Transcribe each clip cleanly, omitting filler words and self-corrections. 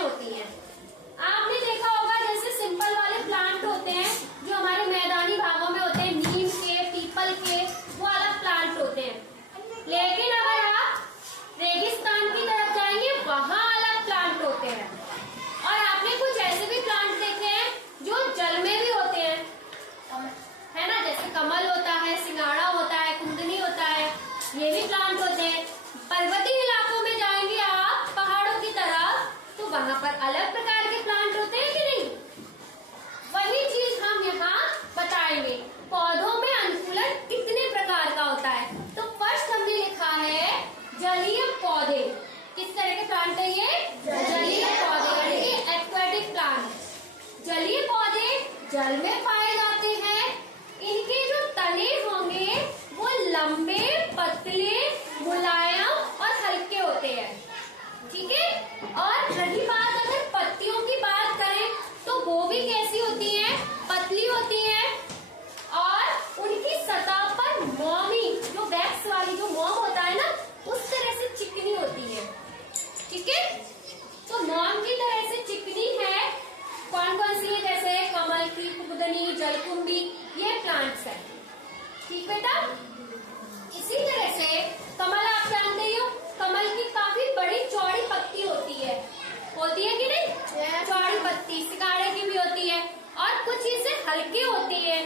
होती हैं। आपने देखा होगा जैसे सिंपल वाले प्लांट होते हैं जो हमारे मैदानी भागों में होते हैं, नीम के, पीपल के, वो अलग प्लांट होते हैं। लेकिन अगर आप रेगिस्तान की तरफ जाएंगे वहां अलग प्लांट होते हैं। और आपने कुछ ऐसे भी प्लांट देखे हैं जो जल में भी होते हैं, है ना, जैसे कमल होता है, सिंगाड़ा होता है, कुंदनी होता है, ये भी प्लांट होते हैं। पर्वतीय इलाकों में जाएंगे आप, पहाड़ों की तरफ, तो वहां पर अलग प्रकार के प्लांट होते हैं कि नहीं? वही चीज हम यहाँ बताएंगे। पौधों में अनुकूलन कितने प्रकार का होता है? तो फर्स्ट हमने लिखा है जलीय पौधे। किस तरह के प्लांट है ये? जलीय पौधे, यानी कि एक्वेटिक प्लांट। जलीय पौधे जल में पाए जाते हैं। इनके जो तने होंगे वो लंबे, पतले, मुलायम और हल्के होते हैं, ठीक है। और रही बात अगर पत्तियों की बात करें तो वो भी कैसी होती हैं? पतली होती हैं और उनकी सतह पर मोमी, जो वैक्स वाली जो मोम होता है ना, उस तरह से चिकनी होती है, ठीक है। तो मोम की तरह से चिकनी है। कौन कौन सी है? जैसे कमल की, कुमुदनी, जलकुंभी, ये प्लांट्स है, ठीक बेटा। इसी तरह से कमल आप जानते ही हो, कमल की काफी बड़ी चौड़ी पत्ती होती है कि नहीं? चौड़ी पत्ती सिकाड़े की भी होती है और कुछ इससे हल्के होती है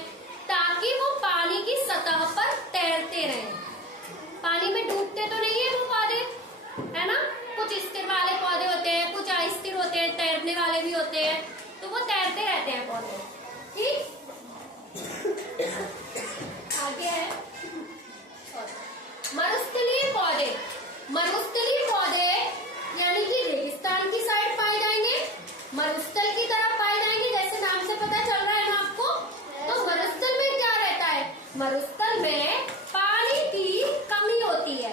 ताकि वो पानी की सतह पर तैरते रहें। पानी में डूबते तो नहीं है वो पौधे, है ना। कुछ स्थिर वाले पौधे होते हैं, कुछ अस्थिर होते हैं, तैरने वाले भी होते हैं, तो वो तैरते रहते हैं पौधे, ठीक। आगे है मरुस्थलीय पौधे। मरुस्थलीय पौधे यानी कि रेगिस्तान की साइड पाए जाएंगे, मरुस्थल की तरफ पाए जाएंगे, जैसे नाम से पता चल रहा है ना आपको। तो मरुस्थल में क्या रहता है? मरुस्थल में पानी की कमी होती है।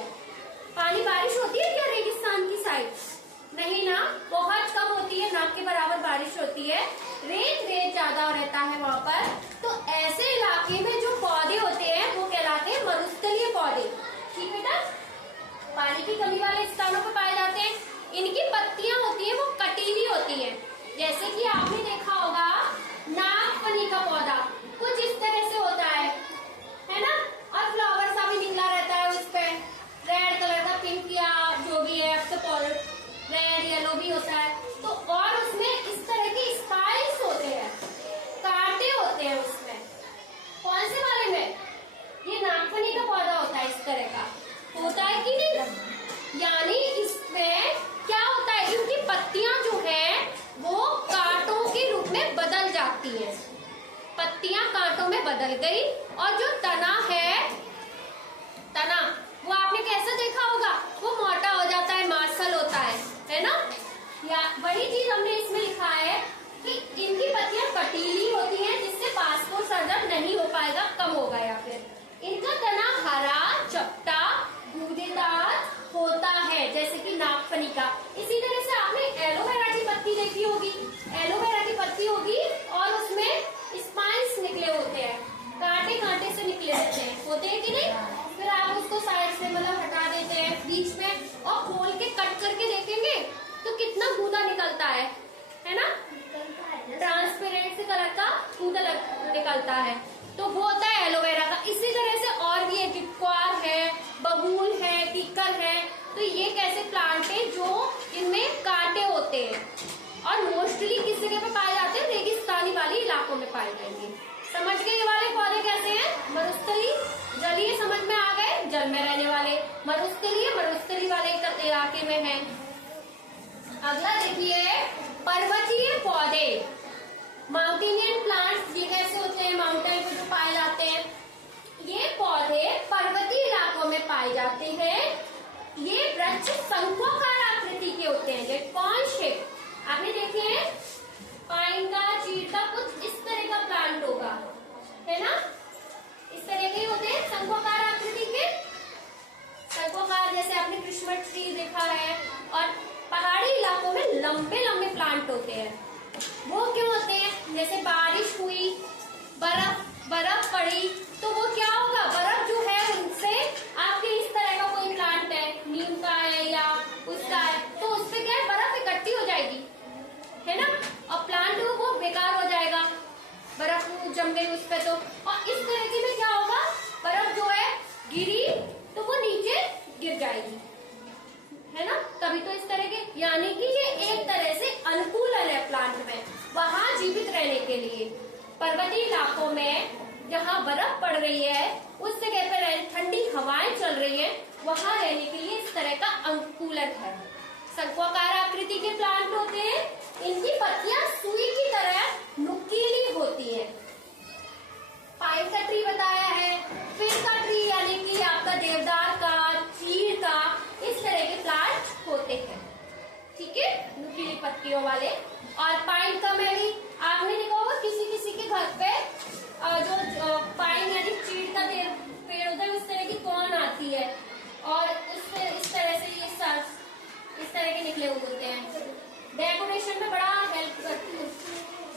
पानी बारिश होती है क्या रेगिस्तान की साइड? नहीं ना, बहुत कम होती है, ना के बराबर बारिश होती है। रेत ज्यादा रहता है वहां पर। तो ऐसे इलाके में जो पौधे होते हैं वो कहलाते हैं मरुस्थलीय पौधे, ठीक बेटा। पानी की कमी वाले स्थानों पर पाए जाते हैं। इनकी पत्तियां होती है वो कटीली होती है, जैसे कि आपने देखा होगा नागफनी का पौधा कुछ इस तरह से होता है ना। और फ्लावर सा भी निकला रहता है उस पे, रेड कलर का, पिंक या जो भी है, अब तो रेड येलो भी होता है। तो और उसमें इस तरह के स्पाइक्स होते हैं, कांटे होते हैं उसमें। कौन से वाले में? ये नागफनी का पौधा होता है, इस तरह का होता है कि नहीं। यानी इसमें क्या होता है, इनकी पत्तियां जो है वो कांटों के रूप में बदल जाती है। पत्तियां कांटों में बदल गई और जो तना है, तना वो आपने कैसा देखा होगा, वो मोटा हो जाता है, मार्शल होता है ना। या वही चीज हमने इसमें लिखा है कि इनकी पत्तियां कटीली होती हैं, जिससे पासपोसर्जन नहीं हो पाएगा, कम होगा। या फिर इनका तना हरा, चपटा, गूदेदार होता है, जैसे कि नागफनी का। इसी तरह से आपने एलोवेरा की पत्ती देखी होगी। एलोवेरा की पत्ती होगी और उसमें स्पाइन्स निकले होते हैं, कांटे कांटे से निकले होते हैं कि नहीं। फिर आप उसको साइड से मतलब हटा देते हैं बीच में और खोल के कट करके देखेंगे तो कितना गूदा निकलता है ना। ट्रांसपेरेंट से कलर का गूदा निकलता है, तो वो होता है एलोवेरा का। इसी तरह से और भी है, गिटक्वार है, बबूल है, कीकर है। तो ये कैसे प्लांट है जो इनमें कांटे होते हैं और मोस्टली किस जगह पे पाए जाते हैं? रेगिस्तानी वाले इलाकों में पाए जाएंगे। समझ गए ये वाले पौधे कैसे हैं? मरुस्थली, जलीय समझ में आ गए, जल में रहने वाले। मरुस्थली वाले इलाके में है। अगला देखिए पर्वतीय पौधे, माउंटेनियन प्लांट्स। ये कैसे होते हैं? माउंटेन पे जो पाए जाते हैं। ये पौधे पर्वतीय इलाकों में पाए जाते हैं। ये वृक्ष शंक्वाकार आकृति के होते हैं, जैसे कॉर्न शेप। आपने देखे हैं पाइन का, चीड़ का, कुछ इस तरह का प्लांट होगा, है ना। इस तरह के होते हैं शंक्वाकार आकृति के। शंक्वाकार जैसे आपने क्रिसमस ट्री देखा है। और पहाड़ी इलाकों में लंबे लंबे प्लांट होते हैं। वो क्यों होते हैं? जैसे बारिश हुई, बर्फ पड़ी, तो वो क्या होगा, बर्फ जो है उनसे आपके इस तरह का कोई प्लांट है, नीम का है या उसका है, तो उसपे क्या है, बर्फ इकट्ठी हो जाएगी, यानी कि ये एक तरह से अनुकूलन है प्लांट में वहां जीवित रहने के लिए। पर्वतीय इलाकों में जहाँ बर्फ पड़ रही है, उस जगह पर ठंडी हवाएं चल रही है, वहां रहने के लिए इस तरह का अनुकूलन है। शंक्वाकार आकृति के प्लांट होते हैं, इनकी पत्तियां सुई की तरह नुकीली होती है। पाइन का ट्री बताया है, फिर का ट्री यानी कि आपका देवदार का, चीड़ का, इस तरह के प्लांट होते हैं, ठीक है, नुकीली पत्तियों वाले। और पाइन का में भी आपने देखा होगा किसी किसी के घर पे जो पाइन यानी चीड़ का पेड़ होता है, उस तरह की कौन आती है और इस तरह से ये इस तरह के निकले हुए होते हैं। डेकोरेशन में बड़ा हेल्प करती है,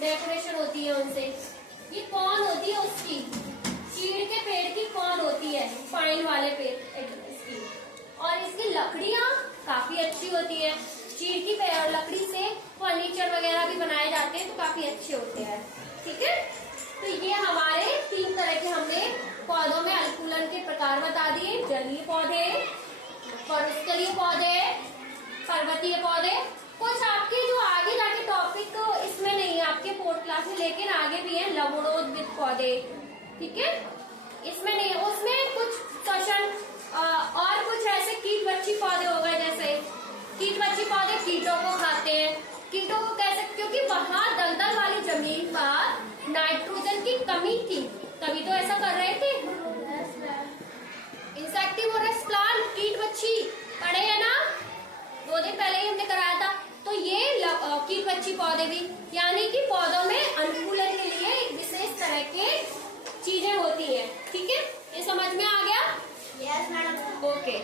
डेकोरेशन होती है उनसे। ये कौन होती है उसकी, चीड़ के पेड़ की कौन होती है, पाइन वाले पेड़ इसकी। और इसकी लकड़ियां काफी अच्छी होती है। चीड़ की लकड़ी से फर्नीचर वगैरह भी बनाए जाते हैं, तो काफी अच्छे होते हैं, ठीक है। तो ये हमारे 3 तरह के हमने पौधों में अनुकूलन के प्रकार बता दिए। जलीय पौधे, मरुस्थलीय पौधे, पर्वतीय पौधे। कुछ आपके जो आगे जाके टॉपिक इसमें नहीं है आपके 4th क्लास में, लेकिन आगे भी है लवणोद्भिद पौधे, ठीक है, इसमें नहीं है। उसमें कुछ क्वेश्चन और कुछ ऐसे कीट बच्ची पौधे हो गए, जैसे कीट बच्ची पौधे कीटों को खाते हैं। कीटों को कैसे, क्योंकि वहां दलदल वाली जमीन पर नाइट्रोजन की कमी थी, तभी तो ऐसा कर रहे थे। इंसेक्टिवोरस प्लांट, कीट बच्ची पढ़े है ना, 2 दिन पहले ही हमने कराया था। तो ये कीट बच्ची पौधे भी, यानी कि पौधों में अनुकूलन के लिए विशेष तरह के चीजें होती है, ठीक है। ये समझ में आ गया? Yes madam. ओके।